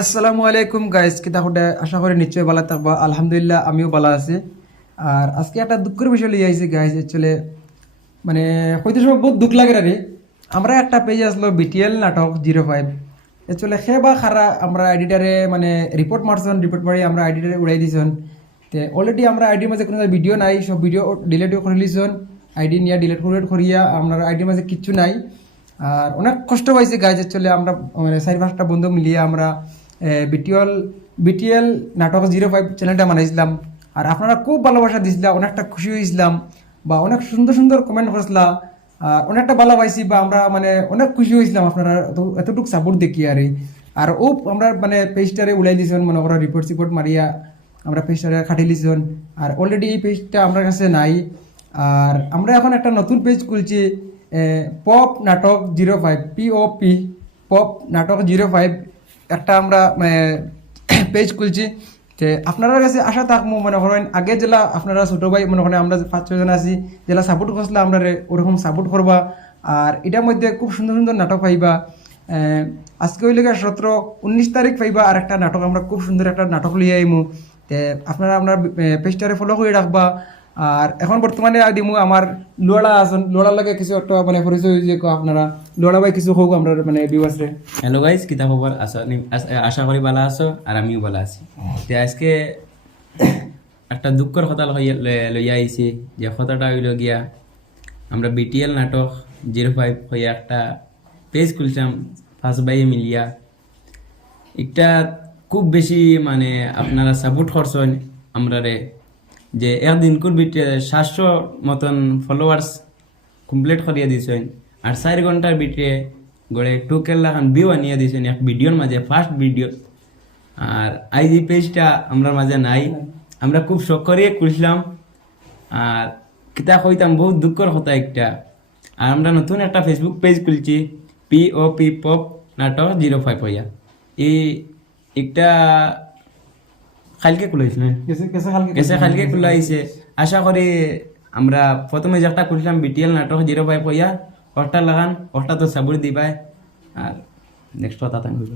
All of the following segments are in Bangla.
আসসালামু আলাইকুম গাইস, কিতা হতে আশা করি নিশ্চয়ই ভালো থাকবা। আলহামদুলিল্লাহ আমিও ভালো আছি। আর আজকে একটা দুঃখের বিষয় লিয়ে আইছি গাইস। অ্যাকচুয়ালি মানে হইতে সময় বহুত দুঃখ লাগে রে। আমরা একটা পেজ আসলো বিটিএল নাটক 05। অ্যাকচুয়ালি সে বা খারা আমরা এডিটারে মানে রিপোর্ট মারছন, রিপোর্ট মারি আমরা এডিটারে উড়াই দিছন। তে অলরেডি আমরা আইডির মাঝে কোনো ভিডিও নাই, সব ভিডিও ডিলিটও করে লিছন। আইডি নিয়ে ডিলিট করিয়া আমরা আইডির মাঝে কিচ্ছু নাই। আর অনেক কষ্ট পাইছে গাইজ। অ্যাকচুয়ালি আমরা মানে 4-5টা বন্ধু মিলিয়ে আমরা বিটিএল বিটিএল নাটক 05 চ্যানেলটা বানাইছিলাম। আর আপনারা খুব ভালোবাসা দিয়েছিলাম, অনেকটা খুশি হয়েছিলাম বা অনেক সুন্দর সুন্দর কমেন্ট করছিলা। আর অনেকটা ভালো পাইছি বা আমরা মানে অনেক খুশি হয়েছিলাম আপনারা এতটুকু সাপোর্ট দেখি। আর ও আমরা মানে পেজটারে উলাই দিয়েছেন, মনে করো রিপোর্ট মারিয়া আমরা পেজটারে খাটিয়ে লিছন। আর অলরেডি এই পেজটা আমার কাছে নাই। আর আমরা এখন একটা নতুন পেজ খুলছি, পপ নাটক 05, POP পপ নাটক 05 একটা আমরা পেজ খুলছি। যে আপনারা কাছে আশা থাকবো, মনে করেন আগে জেলা আপনারা ছোটো ভাই মনে করেন আমরা 5-6 জন আছি, জেলা সাপোর্ট করছিলাম আমরা ওরকম সাপোর্ট করবা। আর এটার মধ্যে খুব সুন্দর সুন্দর নাটক পাইবা। আজকে ওই লেগে 17-19 তারিখ পাইবা আর একটা নাটক, আমরা খুব সুন্দর একটা নাটক লিয়ে আইমু। আপনারা আপনার পেজটারে ফলো করে রাখবা। আর এখন বর্তমানে দিমু আমার লোড়া আছেন, লোড়ার লাগে কিছু একটা মানে পরিচয় হয়েছে আপনারা লোড়া ভাই কিছু হোক আমরা মানে ভিউয়ার্স রে। হ্যালো গাইস, কিতা খবর? আশা করি ভালো আছো আর আমিও ভালো আছি। তো আজকে একটা দুঃখের কথা লইয়া আইছি। যে কথাটা হইল গিয়া আমরা বিটিএল নাটক 05 হইয়া একটা পেজ খুলছিলাম 5 ভাই মিলিয়া। একটা খুব বেশি মানে আপনারা সাপোর্ট করছেন আমরা রে, যে একদিন করবিটে 700 মতন ফলোয়ার্স কমপ্লিট করিয়া দিয়েছেন। আর 4 ঘন্টার ভিতরে গড়ে 2 লাখ ভিউ আনিয়ে দিয়েছেন এক ভিডিওর মাঝে, ফার্স্ট ভিডিও। আর আইজ এই পেজটা আমরা মাঝে নাই, আমরা খুব শখ করিয়ে খুলছিলাম। আর কিতা কইতাম, বহুত দুঃখের কথা একটা। আর আমরা নতুন একটা ফেসবুক পেজ খুলছি, POP পপ নাটক 05 হইয়া। এই একটা কালকে খুলাইছিলেন, কালকে খুলাইছে। আশা করি আমরা প্রথমে যেটা খুলছিলাম বিটিএল নাটক 05 হইয়া, ওটা লাগান, ওটা তো সাবুর দিবাই। আর নেক্সট কথা তাই হইল।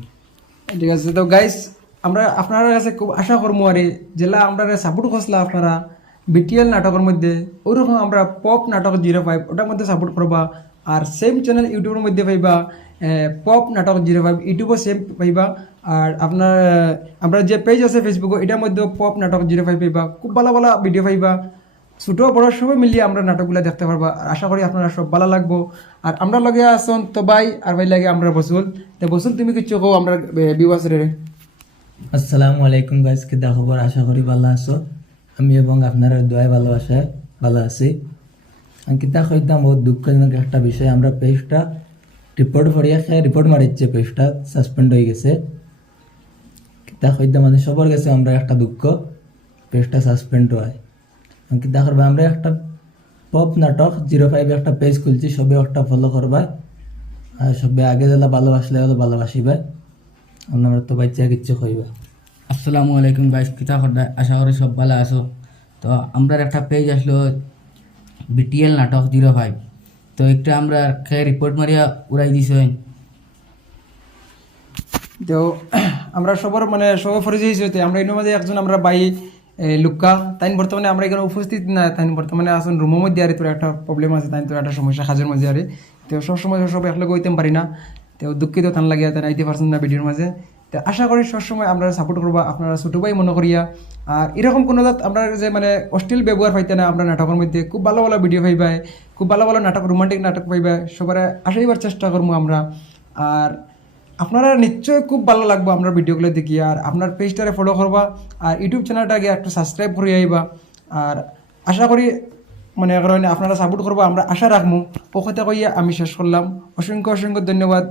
ঠিক আছে। তো গাইস আমরা আপনার কাছে খুব আশা করবো আর জেলা আমরা সাপোর্ট করছিলাম আপনারা বিটিএল নাটকের মধ্যে, ওরকম আমরা পপ নাটক 05 ওটার মধ্যে সাপোর্ট করবা। আর সেম চ্যানেল ইউটিউবের মধ্যে পাইবা, পপ নাটক 05 ইউটিউবও সেম পাইবা। আর আপনার আমরা যে পেজ আছে ফেসবুকে এটার মধ্যেও পপ নাটক 05 পাইবা। খুব ভালো ভালো ভিডিও পাইবা, ছোটো বড় সবাই মিলিয়ে আমরা নাটকগুলো দেখতে পারবা। আর আশা করি আপনারা সব ভালো লাগবো। আর আমরা লগে আসুন তো ভাই, আর ভাই লাগে আমরা বসুল। তো বসুল তুমি কিছু কো আমরা ভিউয়ার্স রে। আসসালামু আলাইকুম গাইস, কিতা খবর? আশা করি ভালো আছো। আমি এবং আপনারা দোয়ায় ভালোবাসায় ভালো আছি। আমি কিতা কইতাম, বহুত দুঃখজনক একটা বিষয়। আমরা পেজটা রিপোর্ট মারিচ্ছে, পেজটা সাসপেন্ড হয়ে গেছে। কিতা কইতাম মানে সবার কাছে আমরা একটা দুঃখ, পেজটা সাসপেন্ড হয়। আমি কিতা করবা, আমরা একটা পপ নাটক 05 একটা পেজ খুলছি, সবে একটা ফলো করবা। আর সবে আগে যেটা ভালোবাসলে হলো ভালোবাসিবা। আমরা তো বাচ্চা কিচ্ছু কইবা। আসসালামু আলাইকুম গাইস, কিতা করদা? আশা করি সব ভালো আছো। তো আমরা একটা পেজ আসলো বিটিএল নাটক 05, তো একটা আমরা রিপোর্ট মারিয়া উড়াই দিছেন। তো আমরা সবার মানে সবাই পরিচয় হয়েছে। আমরা এর মধ্যে একজন আমরা ভাই লুক্কা, তাই বর্তমানে আমরা এখানে উপস্থিত না, তাই বর্তমানে আসুন রুমের মধ্যে। আর তোর একটা প্রবলেম আছে, তাই তোর একটা সমস্যা কাজের মাঝে। তো সবসময় সব একলগে হইতে পারি না, তো দুঃখিত তান লাগে তাই আইতে পারছেন না ভিডিওর মাঝে। তো আশা করি সবসময় আমরা সাপোর্ট করবা, আপনারা ছোটো ভাই মনে করিয়া। আর এরকম কোনো আমরা যে মানে অশ্লীল ব্যবহার পাইতে না, আমরা নাটকের মধ্যে খুব ভালো ভালো ভিডিও পাইবা, খুব ভালো ভালো নাটক, রোমান্টিক নাটক পাইবা। সবার আসাইবার চেষ্টা করবো আমরা। আর আপনারা নিশ্চয়ই খুব ভালো লাগবে আমরা ভিডিওগুলো দেখি। আর আপনার পেজটারে ফলো করবা, আর ইউটিউব চ্যানেলটাকে একটু সাবস্ক্রাইব করে আইবা। আর আশা করি মানে কারণে আপনারা সাপোর্ট করবা, আমরা আশা রাখবো। ও কথা কইয়া আমি শেষ করলাম। অসংখ্য ধন্যবাদ।